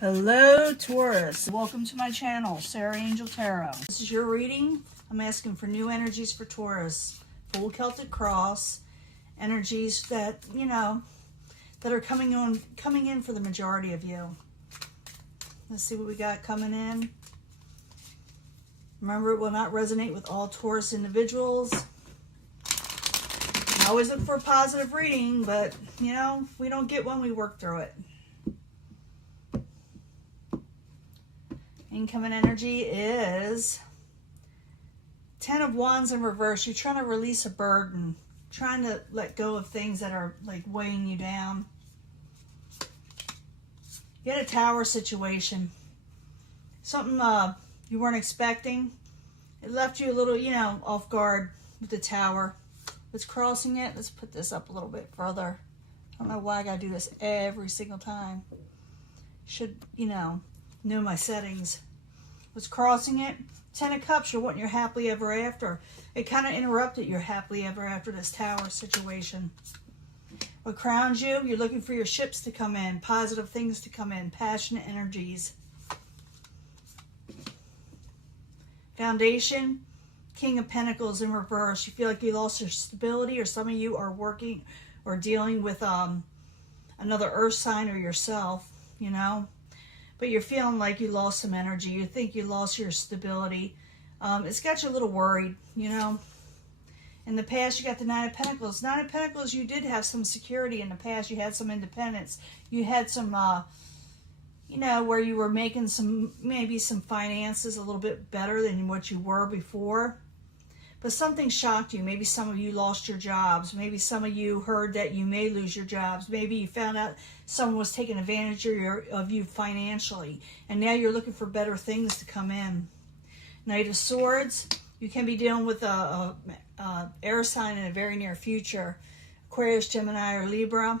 Hello Taurus, welcome to my channel, Sarah Angel Tarot. This is your reading. I'm asking for new energies for Taurus. Full Celtic cross, energies that, that are coming in for the majority of you. Let's see what we got coming in. Remember, it will not resonate with all Taurus individuals. I always look for a positive reading, but, we don't get one, we work through it. Incoming energy is Ten of Wands in reverse. You're trying to release a burden, trying to let go of things that are like weighing you down. You had a Tower situation, something you weren't expecting. It left you a little, off guard with the Tower. What's crossing it? Let's put this up a little bit further. I don't know why I gotta do this every single time. Should, know my settings. What's crossing it? Ten of Cups, you're wanting your happily ever after. It kind of interrupted your happily ever after, this Tower situation. What crowns you? You're looking for your ships to come in, positive things to come in, passionate energies. Foundation, King of Pentacles in reverse. You feel like you lost your stability, or some of you are working or dealing with another earth sign or yourself, But you're feeling like you lost some energy. You think you lost your stability. It's got you a little worried, In the past, you got the Nine of Pentacles. Nine of Pentacles, you did have some security in the past. You had some independence. You had some, where you were making maybe some finances a little bit better than what you were before. But something shocked you. Maybe some of you lost your jobs. Maybe some of you heard that you may lose your jobs. Maybe you found out someone was taking advantage of you financially. And now you're looking for better things to come in. Knight of Swords. You can be dealing with a air sign in the very near future. Aquarius, Gemini, or Libra.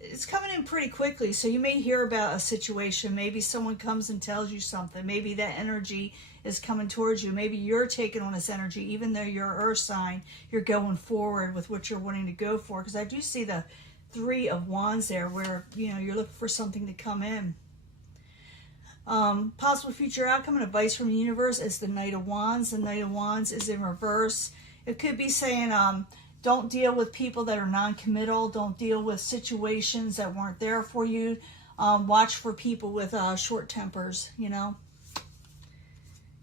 It's coming in pretty quickly. So you may hear about a situation. Maybe someone comes and tells you something. Maybe that energy is coming towards you. Maybe you're taking on this energy, even though you're an earth sign, you're going forward with what you're wanting to go for. Because I do see the Three of Wands there, where, you're looking for something to come in. Possible future outcome and advice from the universe is the Knight of Wands. The Knight of Wands is in reverse. It could be saying, don't deal with people that are non-committal. Don't deal with situations that weren't there for you. Watch for people with short tempers,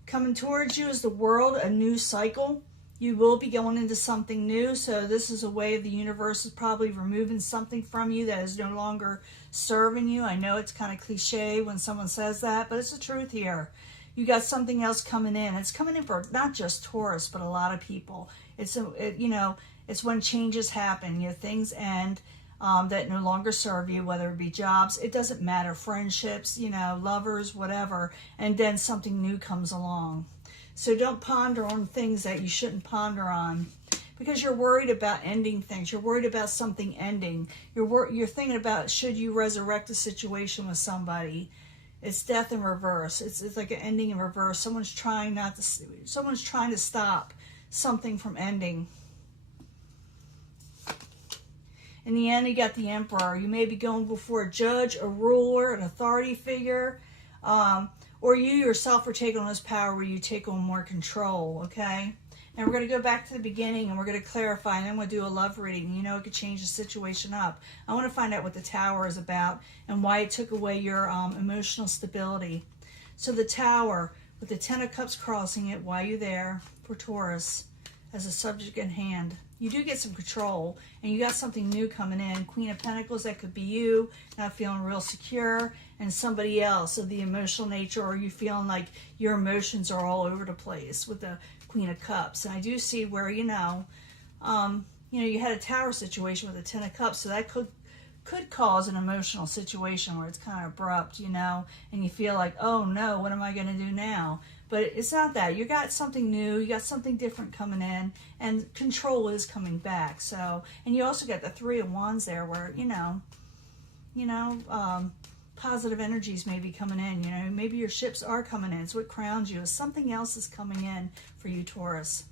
Coming towards you is the World, a new cycle. You will be going into something new. So this is a way of the universe is probably removing something from you that is no longer serving you. I know it's kind of cliche when someone says that, but it's the truth here. You got something else coming in. It's coming in for not just Taurus, but a lot of people. It's when changes happen. Things end that no longer serve you, whether it be jobs, it doesn't matter, friendships, lovers, whatever, and then something new comes along. So don't ponder on things that you shouldn't ponder on, because you're worried about ending things. You're worried about something ending. You're thinking about, should you resurrect a situation with somebody? It's death in reverse. It's like an ending in reverse. Someone's trying to stop something from ending. In the end, you got the Emperor. You may be going before a judge, a ruler, an authority figure, or you yourself are taking on this power where you take on more control, okay? And we're going to go back to the beginning, and we're going to clarify, and then we'll do a love reading. It could change the situation up. I want to find out what the Tower is about and why it took away your emotional stability. So the Tower, with the Ten of Cups crossing it, why are you there for Taurus as a subject in hand? You do get some control, and you got something new coming in. Queen of Pentacles, that could be you, not feeling real secure, and somebody else of the emotional nature, or you feeling like your emotions are all over the place with the Queen of Cups. And I do see where, you had a Tower situation with the Ten of Cups, so that could cause an emotional situation where it's kind of abrupt, and you feel like, oh no, what am I going to do now? But it's not that. You got something new, you got something different coming in, and control is coming back. So, and you also got the Three of Wands there, where positive energies may be coming in. Maybe your ships are coming in. So what crowns you is something else is coming in for you, Taurus.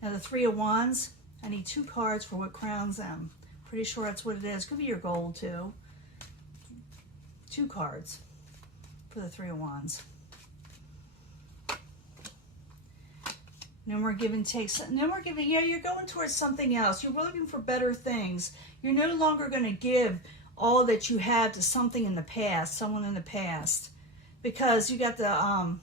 Now the Three of Wands, I need 2 cards for what crowns them. Pretty sure that's what it is. Could be your goal too. 2 cards for the Three of Wands. No more give and take. No more giving. Yeah, you're going towards something else. You're looking for better things. You're no longer going to give all that you have to something in the past, someone in the past. Because you got the,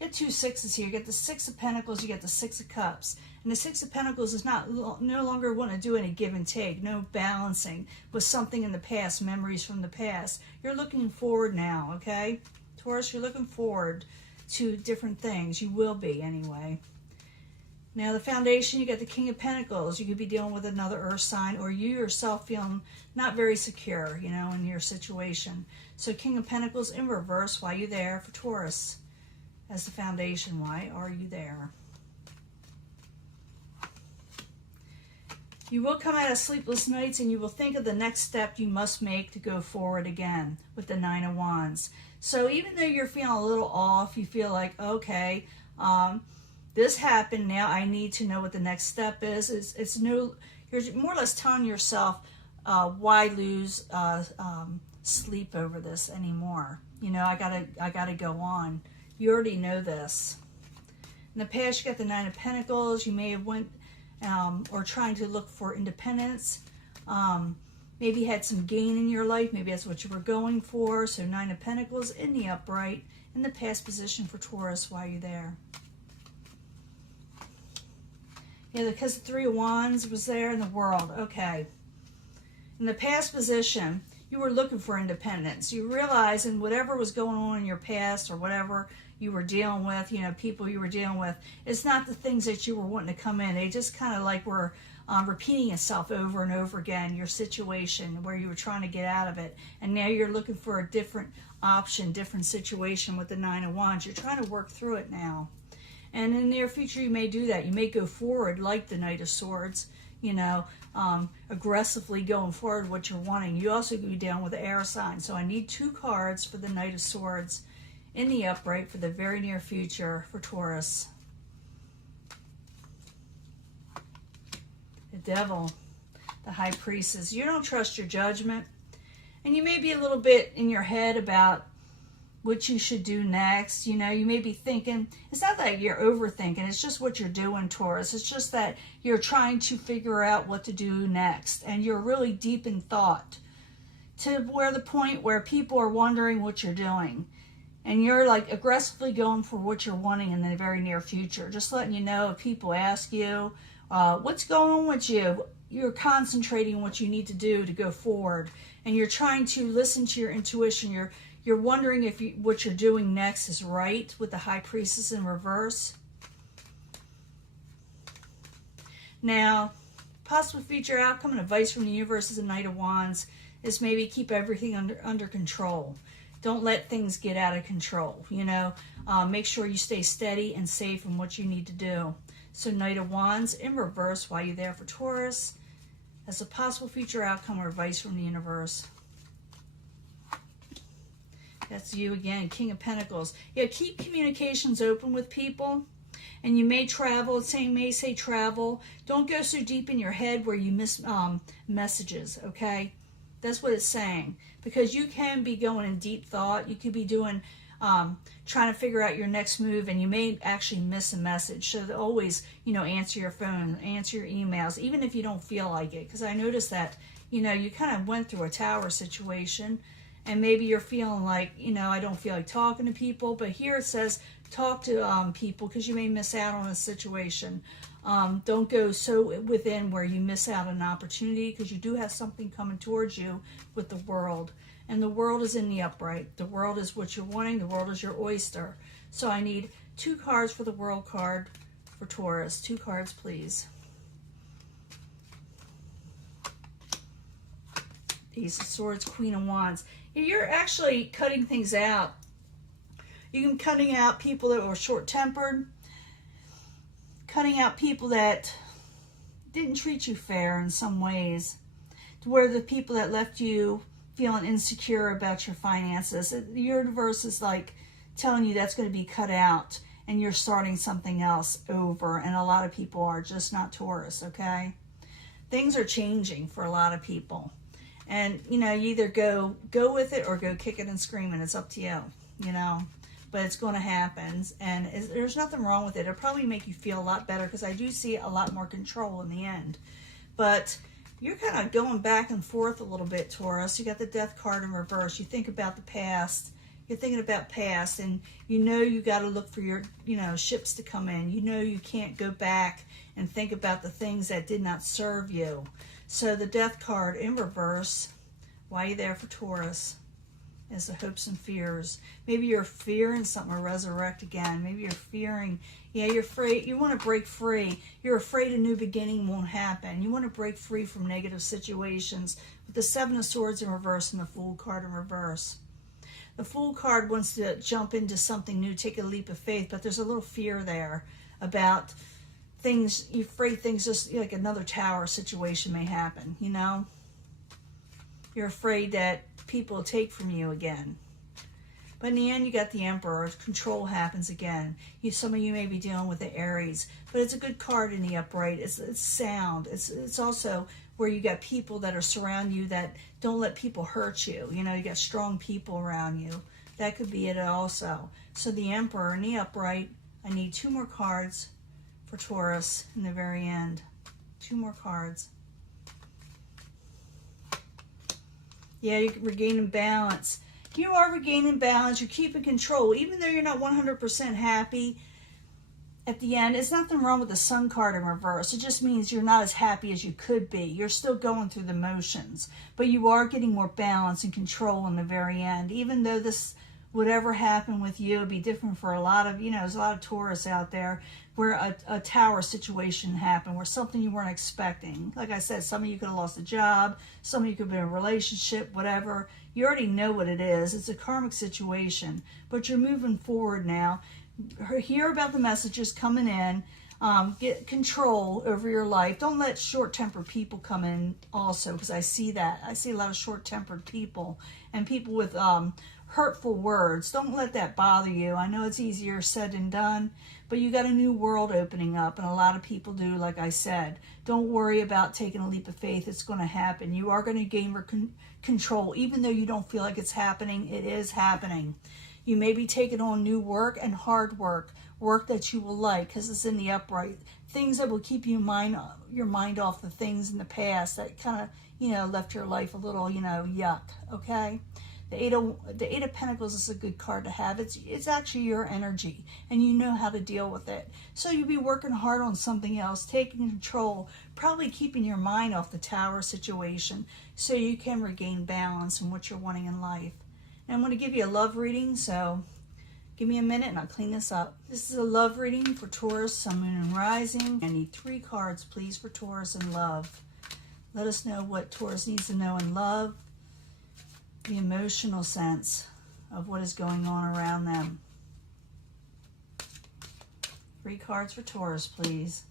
you got 2 sixes here. You got the 6 of Pentacles, you got the 6 of Cups. And the 6 of Pentacles is no longer want to do any give and take, no balancing with something in the past, memories from the past. You're looking forward now, okay? Taurus, you're looking forward to different things. You will be anyway. Now the foundation, you got the King of Pentacles. You could be dealing with another earth sign, or you yourself feeling not very secure, you know, in your situation. So King of Pentacles in reverse, why are you there for Taurus? As the foundation, why are you there? You will come out of sleepless nights and you will think of the next step you must make to go forward again with the 9 of Wands. So even though you're feeling a little off, you feel like, okay, this happened, now I need to know what the next step is. You're more or less telling yourself, why lose sleep over this anymore? You know, I gotta go on. You already know this. In the past, you got the 9 of Pentacles. You may have went or trying to look for independence. Maybe had some gain in your life. Maybe that's what you were going for. So 9 of Pentacles in the upright, in the past position for Taurus. Why are you there? Yeah, because the 3 of Wands was there in the World. Okay. In the past position, you were looking for independence. You realize in whatever was going on in your past or whatever you were dealing with, you know, people you were dealing with, it's not the things that you were wanting to come in. They just kind of like were repeating itself over and over again, your situation where you were trying to get out of it. And now you're looking for a different option, different situation with the 9 of Wands. You're trying to work through it now. And in the near future, you may do that. You may go forward like the Knight of Swords, you know, aggressively going forward what you're wanting. You also could be down with the air sign. So I need 2 cards for the Knight of Swords in the upright for the very near future for Taurus. The Devil, the High Priestess. You don't trust your judgment. And you may be a little bit in your head about what you should do next. You know, you may be thinking, it's not that you're overthinking, it's just what you're doing, Taurus. It's just that you're trying to figure out what to do next. And you're really deep in thought to where the point where people are wondering what you're doing. And you're like aggressively going for what you're wanting in the very near future. Just letting you know if people ask you, what's going on with you? You're concentrating on what you need to do to go forward. And you're trying to listen to your intuition. You're wondering if what you're doing next is right with the High Priestess in reverse. Now, possible future outcome and advice from the universe as a Knight of Wands is maybe keep everything under control. Don't let things get out of control, you know. Make sure you stay steady and safe in what you need to do. So Knight of Wands in reverse, why you there for Taurus, as a possible future outcome or advice from the universe. That's you again, King of Pentacles. Yeah, keep communications open with people. And you may travel, may say travel. Don't go so deep in your head where you miss messages, okay? That's what it's saying. Because you can be going in deep thought. You could be doing, trying to figure out your next move, and you may actually miss a message. So always, you know, answer your phone, answer your emails, even if you don't feel like it. Because I noticed that, you know, you kind of went through a tower situation, and maybe you're feeling like, you know, I don't feel like talking to people. But here it says talk to people because you may miss out on a situation. Don't go so within where you miss out on an opportunity, because you do have something coming towards you with the World. And the World is in the upright. The World is what you're wanting. The World is your oyster. So I need 2 cards for the World card for Taurus. 2 cards, please. Ace of Swords, Queen of Wands. You're actually cutting things out. You're cutting out people that were short-tempered, cutting out people that didn't treat you fair in some ways, to where the people that left you feeling insecure about your finances. The universe is like telling you that's going to be cut out, and you're starting something else over. And a lot of people are, just not Taurus, okay? Things are changing for a lot of people. And, you know, you either go with it or go kicking and screaming. It's up to you, you know. But it's going to happen. And there's nothing wrong with it. It'll probably make you feel a lot better because I do see a lot more control in the end. But you're kind of going back and forth a little bit, Taurus. You got the Death card in reverse. You think about the past. You're thinking about past. And you know you got to look for your, you know, ships to come in. You know you can't go back and think about the things that did not serve you. So the Death card in reverse, why are you there for Taurus? Is the hopes and fears. Maybe you're fearing something will resurrect again. Maybe you're fearing, yeah, you're afraid, you want to break free. You're afraid a new beginning won't happen. You want to break free from negative situations with the Seven of Swords in reverse and the Fool card in reverse. The Fool card wants to jump into something new, take a leap of faith, but there's a little fear there about things, you're afraid things just like another tower situation may happen, you know? You're afraid that people will take from you again. But in the end, you got the Emperor. Control happens again. Some of you may be dealing with the Aries, but it's a good card in the upright. It's sound. It's also where you got people that are surrounding you that don't let people hurt you. You know, you got strong people around you. That could be it also. So the Emperor in the upright. I need 2 more cards for Taurus in the very end. 2 more cards. Yeah, you're regaining balance. You are regaining balance. You're keeping control. Even though you're not 100% happy at the end, there's nothing wrong with the Sun card in reverse. It just means you're not as happy as you could be. You're still going through the motions. But you are getting more balance and control in the very end. Even though this, whatever happened with you, it'd be different for a lot of, you know, there's a lot of Taurus out there where a tower situation happened, where something you weren't expecting. Like I said, some of you could have lost a job, some of you could have been in a relationship, whatever. You already know what it is. It's a karmic situation, but you're moving forward now. Hear about the messages coming in. Get control over your life. Don't let short-tempered people come in also, because I see that. I see a lot of short-tempered people and people with hurtful words. Don't let that bother you. I know it's easier said than done, but you got a new world opening up, and a lot of people do, like I said. Don't worry about taking a leap of faith. It's going to happen. You are going to gain control. Even though you don't feel like it's happening, it is happening. You may be taking on new work and hard work, work that you will like, because it's in the upright. Things that will keep your mind off the things in the past that kind of, you know, left your life a little, you know, yuck, okay? The Eight of Pentacles is a good card to have. It's actually your energy, and you know how to deal with it. So you'll be working hard on something else, taking control, probably keeping your mind off the tower situation so you can regain balance in what you're wanting in life. And I'm going to give you a love reading, so give me a minute and I'll clean this up. This is a love reading for Taurus, Sun, Moon, and Rising. I need 3 cards, please, for Taurus and love. Let us know what Taurus needs to know in love. The emotional sense of what is going on around them. 3 cards for Taurus, please.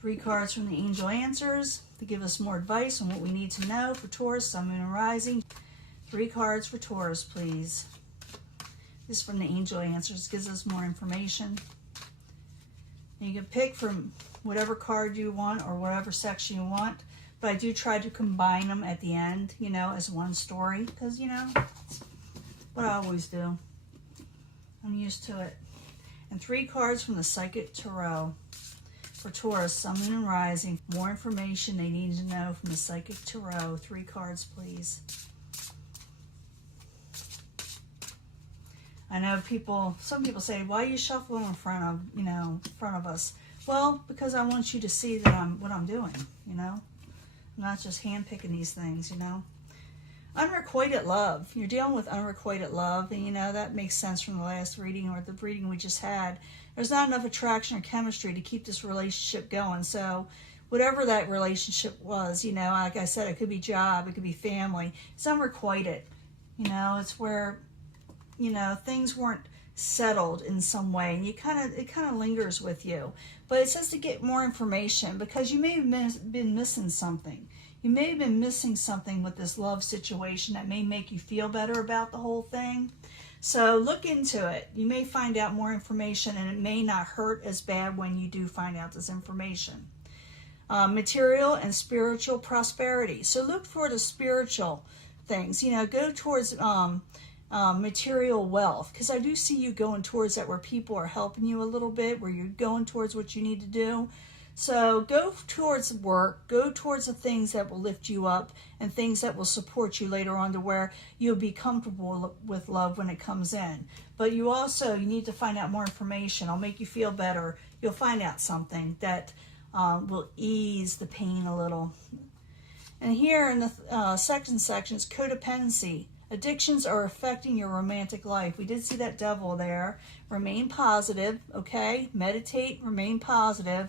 Three cards from the Angel Answers to give us more advice on what we need to know for Taurus, Sun, Moon, and Rising. 3 cards for Taurus, please. This is from the Angel Answers. Gives us more information. And you can pick from whatever card you want or whatever section you want. But I do try to combine them at the end, you know, as one story. Because, you know, it's what I always do. I'm used to it. And 3 cards from the Psychic Tarot for Taurus, Sun, Moon, and Rising. More information they need to know from the Psychic Tarot. 3 cards, please. I know some people say, why are you shuffling in front of us? Well, because I want you to see that what I'm doing, you know. I'm not just handpicking these things, you know. Unrequited love. You're dealing with unrequited love, and you know, that makes sense from the last reading or the reading we just had. There's not enough attraction or chemistry to keep this relationship going. So whatever that relationship was, you know, like I said, it could be job, it could be family. It's unrequited. You know, it's where, you know, things weren't settled in some way, and it kind of lingers with you. But it says to get more information, because you may have been missing something. You may have been missing something with this love situation that may make you feel better about the whole thing. So look into it. You may find out more information, and it may not hurt as bad when you do find out this information. Material and spiritual prosperity. So look for the spiritual things. You know, go towards material wealth, because I do see you going towards that, where people are helping you a little bit, where you're going towards what you need to do. So go towards work, go towards the things that will lift you up and things that will support you later on, to where you'll be comfortable with love when it comes in. But you need to find out more information. I'll make you feel better. You'll find out something that will ease the pain a little. And here in the second section is codependency. Addictions are affecting your romantic life. We did see that devil there. Remain positive, okay? Meditate, remain positive,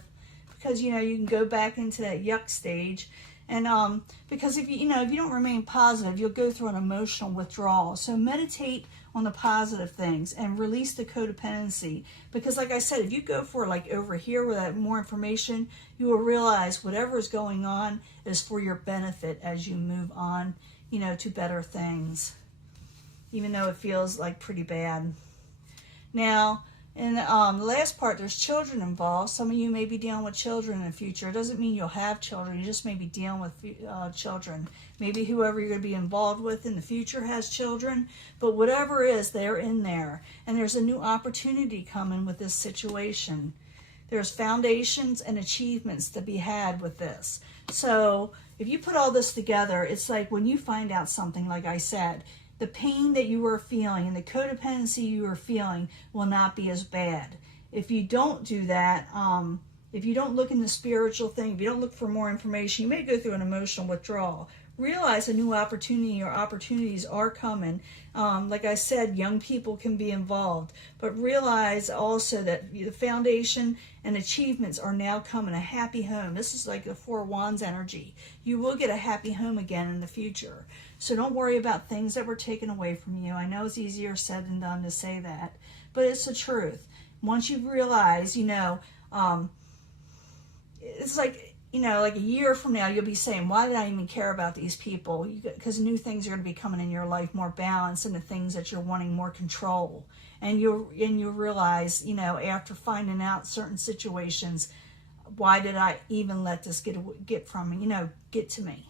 because, you know, you can go back into that yuck stage. And because if you don't remain positive, you'll go through an emotional withdrawal. So meditate on the positive things and release the codependency. Because like I said, if you go for like over here with that more information, you will realize whatever is going on is for your benefit as you move on, you know, to better things, even though it feels like pretty bad. Now, in the last part, there's children involved. Some of you may be dealing with children in the future. It doesn't mean you'll have children. You just may be dealing with children. Maybe whoever you're going to be involved with in the future has children. But whatever it is, they're in there. And there's a new opportunity coming with this situation. There's foundations and achievements to be had with this. So if you put all this together, it's like when you find out something, like I said, the pain that you were feeling and the codependency you were feeling will not be as bad. If you don't do that, if you don't look in the spiritual thing, if you don't look for more information, you may go through an emotional withdrawal. Realize a new opportunity or opportunities are coming. Like I said, young people can be involved. But realize also that the foundation and achievements are now coming. A happy home. This is like the Four of Wands energy. You will get a happy home again in the future. So don't worry about things that were taken away from you. I know it's easier said than done to say that, but it's the truth. Once you realize, you know, it's like, you know, like a year from now, you'll be saying, why did I even care about these people? Because new things are going to be coming in your life, more balance, and the things that you're wanting more control. And you'll realize, you know, after finding out certain situations, why did I even let this get from me, you know, get to me?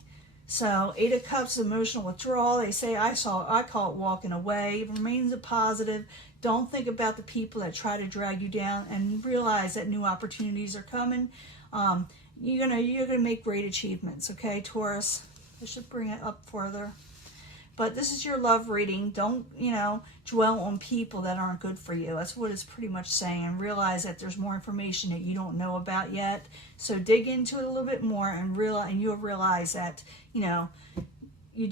So 8 of Cups, emotional withdrawal. They say, I call it walking away. Remain positive. Don't think about the people that try to drag you down, and realize that new opportunities are coming. You're gonna make great achievements, okay, Taurus? I should bring it up further. But this is your love reading. Don't, you know, dwell on people that aren't good for you. That's what it's pretty much saying. And realize that there's more information that you don't know about yet. So dig into it a little bit more, and you'll realize that, you know,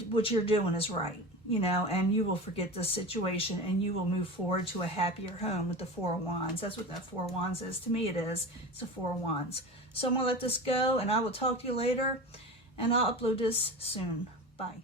what you're doing is right. You know, and you will forget this situation, and you will move forward to a happier home with the Four of Wands. That's what that Four of Wands is. To me, it is. It's the Four of Wands. So I'm going to let this go, and I will talk to you later, and I'll upload this soon. Bye.